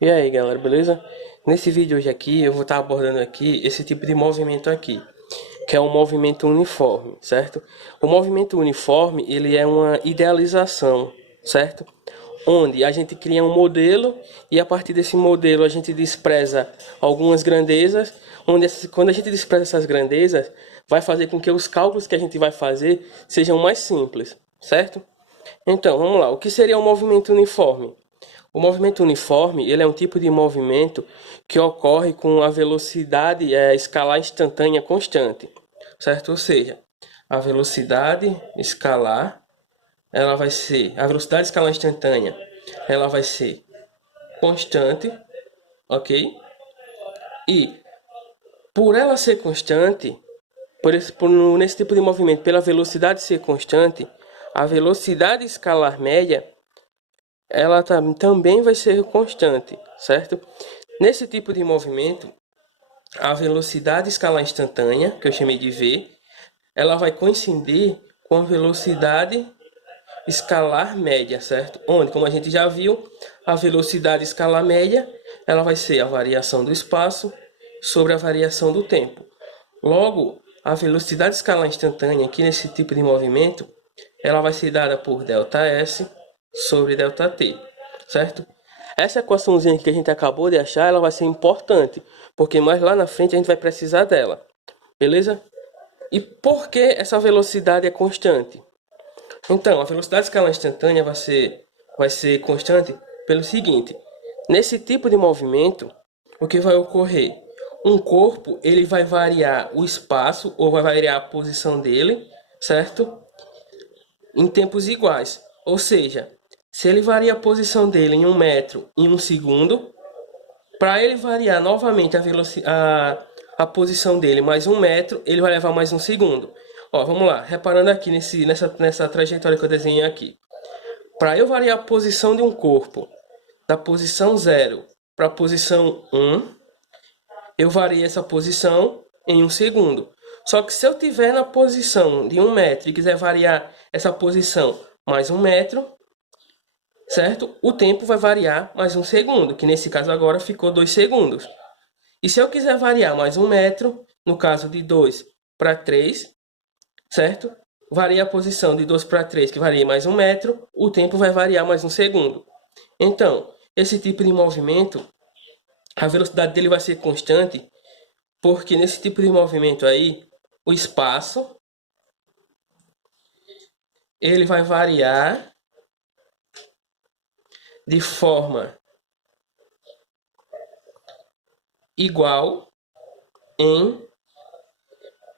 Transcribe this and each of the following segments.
E aí, galera, beleza? Nesse vídeo hoje aqui, eu vou estar abordando aqui esse tipo de movimento aqui, que é um movimento uniforme, certo? O movimento uniforme, ele é uma idealização, certo? Onde a gente cria um modelo e a partir desse modelo a gente despreza algumas grandezas, quando a gente despreza essas grandezas, vai fazer com que os cálculos que a gente vai fazer sejam mais simples, certo? Então, vamos lá. O que seria um movimento uniforme? O movimento uniforme, ele é um tipo de movimento que ocorre com a velocidade escalar instantânea constante, certo? Ou seja, a velocidade escalar, ela vai ser, a velocidade escalar instantânea, ela vai ser constante, ok? E por ela ser constante, nesse tipo de movimento, pela velocidade ser constante, a velocidade escalar média ela também vai ser constante, certo? Nesse tipo de movimento, a velocidade escalar instantânea, que eu chamei de v, ela vai coincidir com a velocidade escalar média, certo? Onde, como a gente já viu, a velocidade escalar média, ela vai ser a variação do espaço sobre a variação do tempo. Logo, a velocidade escalar instantânea aqui nesse tipo de movimento, ela vai ser dada por ΔS sobre ΔT, certo? Essa equaçãozinha aqui que a gente acabou de achar, ela vai ser importante, porque mais lá na frente a gente vai precisar dela, beleza? E por que essa velocidade é constante? Então, a velocidade escalar instantânea vai ser constante pelo seguinte: nesse tipo de movimento, o que vai ocorrer? Um corpo ele vai variar o espaço ou vai variar a posição dele, certo? Em tempos iguais. Ou seja, se ele varia a posição dele em 1 metro em 1 segundo, para ele variar novamente a posição dele mais 1 metro, ele vai levar mais 1 segundo. Ó, vamos lá, reparando aqui nessa trajetória que eu desenhei aqui. Para eu variar a posição de um corpo da posição 0 para a posição 1, eu vario essa posição em 1 segundo. Só que se eu tiver na posição de 1 metro e quiser variar essa posição mais 1 metro, certo? O tempo vai variar mais 1 segundo, que nesse caso agora ficou 2 segundos. E se eu quiser variar mais 1 metro, no caso de 2 para 3, certo? Varia a posição de 2 para 3, que varia mais 1 metro, o tempo vai variar mais 1 segundo. Então, esse tipo de movimento, a velocidade dele vai ser constante, porque nesse tipo de movimento aí, o espaço ele vai variar de forma igual em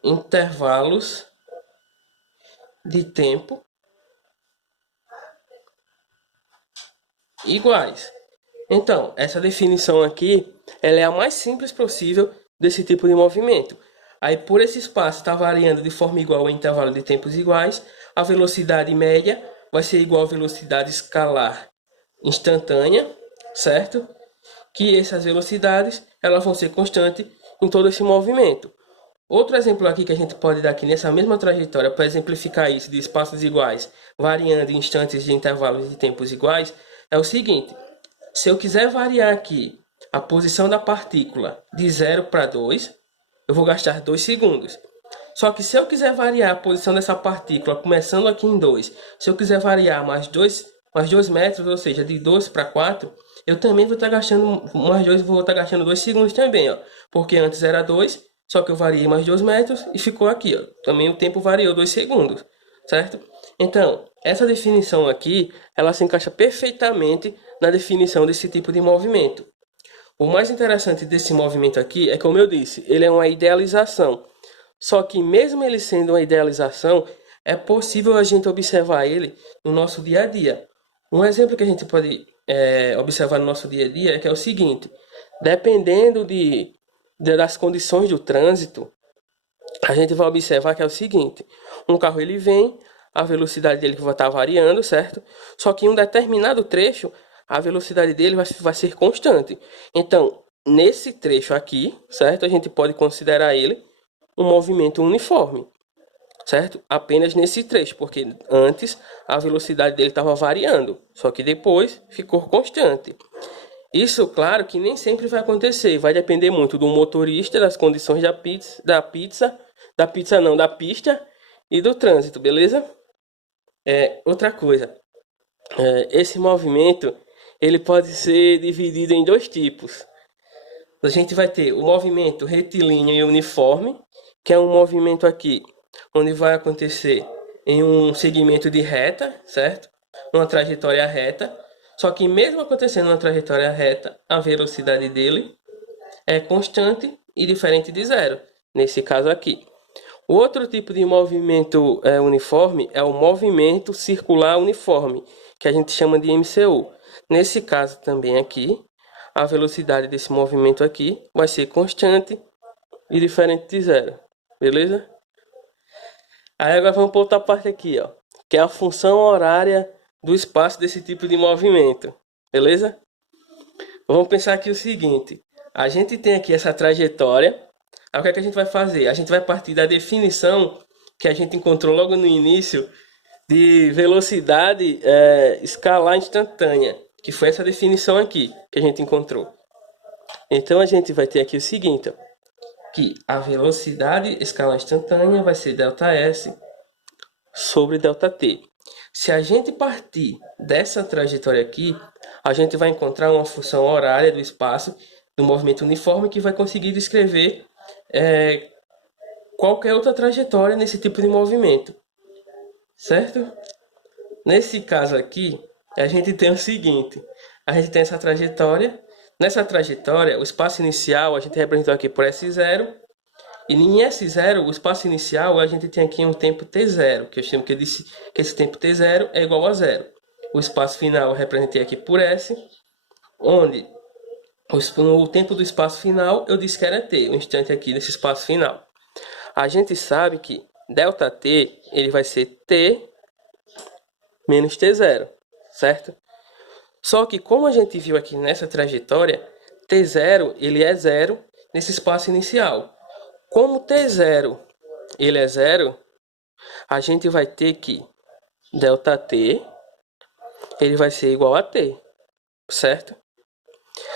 intervalos de tempo iguais. Então, essa definição aqui, ela é a mais simples possível desse tipo de movimento. Aí, por esse espaço estar variando de forma igual em intervalo de tempos iguais, a velocidade média vai ser igual à velocidade escalar instantânea, certo? Que essas velocidades elas vão ser constantes em todo esse movimento. Outro exemplo aqui que a gente pode dar aqui nessa mesma trajetória para exemplificar isso de espaços iguais, variando em instantes de intervalos de tempos iguais, é o seguinte: se eu quiser variar aqui a posição da partícula de 0 para 2, eu vou gastar 2 segundos. Só que se eu quiser variar a posição dessa partícula começando aqui em 2, se eu quiser variar mais dois metros, ou seja, de 2 para 4, eu também vou estar gastando mais 2, vou estar gastando 2 segundos também, ó. Porque antes era 2, só que eu variei mais 2 metros e ficou aqui, ó. Também o tempo variou 2 segundos, certo? Então, essa definição aqui, ela se encaixa perfeitamente na definição desse tipo de movimento. O mais interessante desse movimento aqui é, como eu disse, ele é uma idealização. Só que mesmo ele sendo uma idealização, é possível a gente observar ele no nosso dia a dia. Um exemplo que a gente pode observar no nosso dia a dia é que é o seguinte: dependendo das condições do trânsito, a gente vai observar que é o seguinte: um carro ele vem, a velocidade dele vai estar variando, certo? Só que em um determinado trecho, a velocidade dele vai ser constante. Então, nesse trecho aqui, certo? A gente pode considerar ele um movimento uniforme, certo? Apenas nesse trecho, porque antes a velocidade dele estava variando, só que depois ficou constante. Isso, claro, que nem sempre vai acontecer. Vai depender muito do motorista, das condições da pista e do trânsito, beleza? Outra coisa, esse movimento ele pode ser dividido em dois tipos. A gente vai ter o movimento retilíneo e uniforme, que é um movimento aqui onde vai acontecer em um segmento de reta, certo? Uma trajetória reta. Só que mesmo acontecendo uma trajetória reta, a velocidade dele é constante e diferente de zero, nesse caso aqui. O outro tipo de movimento uniforme é o movimento circular uniforme, que a gente chama de MCU. Nesse caso também aqui, a velocidade desse movimento aqui vai ser constante e diferente de zero, beleza? Aí agora vamos para outra parte aqui, ó, que é a função horária do espaço desse tipo de movimento, beleza? Vamos pensar aqui o seguinte, a gente tem aqui essa trajetória, aí o que é que a gente vai fazer? A gente vai partir da definição que a gente encontrou logo no início de velocidade escalar instantânea, que foi essa definição aqui que a gente encontrou. Então a gente vai ter aqui o seguinte, ó, que a velocidade escalar instantânea vai ser ΔS sobre ΔT. Se a gente partir dessa trajetória aqui, a gente vai encontrar uma função horária do espaço do movimento uniforme que vai conseguir descrever qualquer outra trajetória nesse tipo de movimento, certo? Nesse caso aqui, a gente tem o seguinte, a gente tem essa trajetória, nessa trajetória, o espaço inicial a gente representou aqui por S0, e em S0, o espaço inicial, a gente tem aqui um tempo T0, que eu chamo que esse tempo T0 é igual a zero. O espaço final eu representei aqui por S, onde o tempo do espaço final eu disse que era T, o instante aqui desse espaço final. A gente sabe que ΔT ele vai ser T menos T0, certo? Só que como a gente viu aqui nessa trajetória, T0 ele é zero nesse espaço inicial. Como T0 ele é zero, a gente vai ter que ΔT ele vai ser igual a T, certo?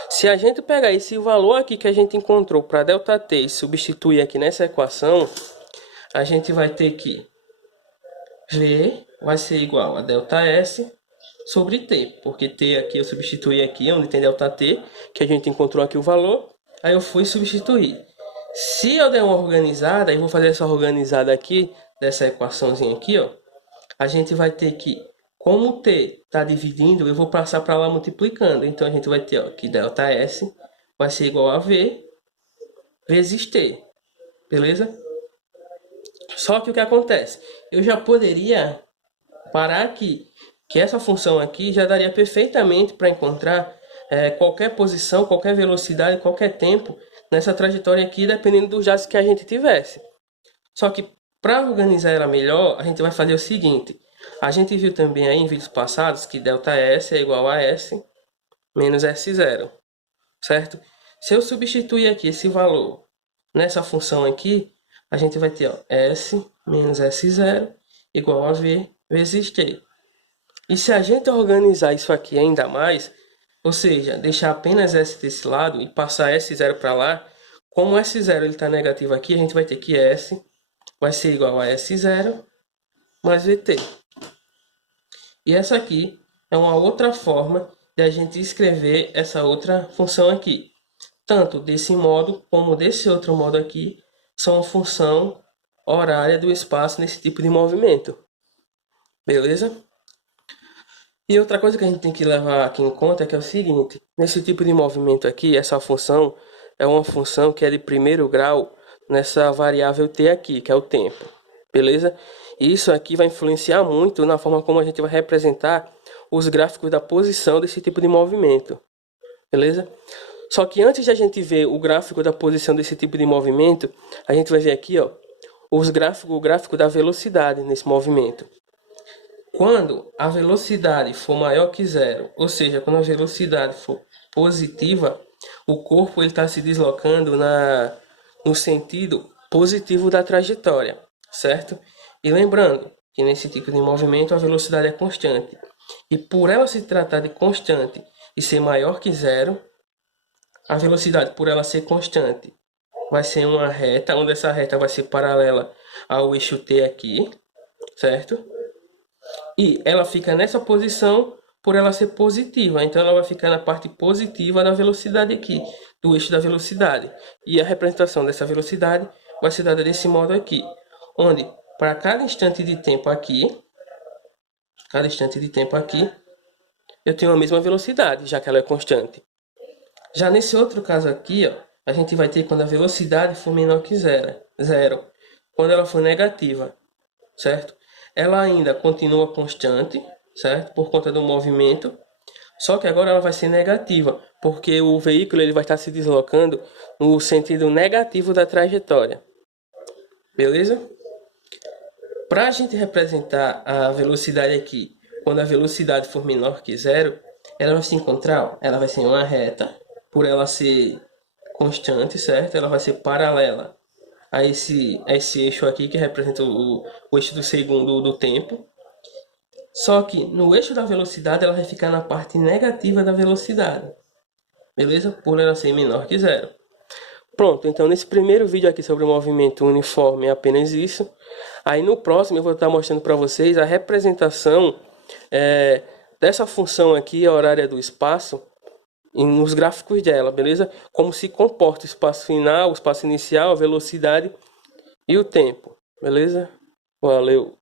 Se a gente pegar esse valor aqui que a gente encontrou para ΔT e substituir aqui nessa equação, a gente vai ter que V vai ser igual a ΔS sobre T, porque T aqui eu substituí aqui, onde tem ΔT, que a gente encontrou aqui o valor, aí eu fui substituir. Se eu der uma organizada, eu vou fazer essa organizada aqui, dessa equaçãozinha aqui, ó, a gente vai ter que, como o T está dividindo, eu vou passar para lá multiplicando. Então a gente vai ter ó, que ΔS vai ser igual a V vezes T, beleza? Só que o que acontece? Eu já poderia parar aqui, que essa função aqui já daria perfeitamente para encontrar qualquer posição, qualquer velocidade, qualquer tempo nessa trajetória aqui, dependendo dos dados que a gente tivesse. Só que para organizar ela melhor, a gente vai fazer o seguinte. A gente viu também aí em vídeos passados que ΔS é igual a S menos S0, certo? Se eu substituir aqui esse valor nessa função aqui, a gente vai ter ó, S menos S0 igual a V vezes T. E se a gente organizar isso aqui ainda mais, ou seja, deixar apenas S desse lado e passar S0 para lá, como S0 está negativo aqui, a gente vai ter que S vai ser igual a S0 mais VT. E essa aqui é uma outra forma de a gente escrever essa outra função aqui. Tanto desse modo como desse outro modo aqui são função horária do espaço nesse tipo de movimento. Beleza? E outra coisa que a gente tem que levar aqui em conta é que é o seguinte, nesse tipo de movimento aqui, essa função é uma função que é de primeiro grau nessa variável t aqui, que é o tempo, beleza? E isso aqui vai influenciar muito na forma como a gente vai representar os gráficos da posição desse tipo de movimento, beleza? Só que antes de a gente ver o gráfico da posição desse tipo de movimento, a gente vai ver aqui, ó, o gráfico da velocidade nesse movimento. Quando a velocidade for maior que zero, ou seja, quando a velocidade for positiva, o corpo está se deslocando no sentido positivo da trajetória, certo? E lembrando que nesse tipo de movimento a velocidade é constante. E por ela se tratar de constante e ser maior que zero, a velocidade, por ela ser constante, vai ser uma reta, onde essa reta vai ser paralela ao eixo t aqui, certo? E ela fica nessa posição por ela ser positiva, então ela vai ficar na parte positiva da velocidade aqui, do eixo da velocidade. E a representação dessa velocidade vai ser dada desse modo aqui, onde para cada instante de tempo aqui, eu tenho a mesma velocidade, já que ela é constante. Já nesse outro caso aqui, ó, a gente vai ter quando a velocidade for menor que zero. Quando ela for negativa, certo? Ela ainda continua constante, certo? Por conta do movimento. Só que agora ela vai ser negativa, porque o veículo ele vai estar se deslocando no sentido negativo da trajetória. Beleza? Para a gente representar a velocidade aqui, quando a velocidade for menor que zero, ela vai se encontrar, ela vai ser uma reta, por ela ser constante, certo? Ela vai ser paralela a esse eixo aqui, que representa o eixo do segundo do tempo. Só que no eixo da velocidade, ela vai ficar na parte negativa da velocidade. Beleza? Por ela ser menor que zero. Pronto, então nesse primeiro vídeo aqui sobre o movimento uniforme é apenas isso. Aí no próximo eu vou estar mostrando para vocês a representação dessa função aqui, a horária do espaço, nos gráficos dela, beleza? Como se comporta o espaço final, o espaço inicial, a velocidade e o tempo, beleza? Valeu!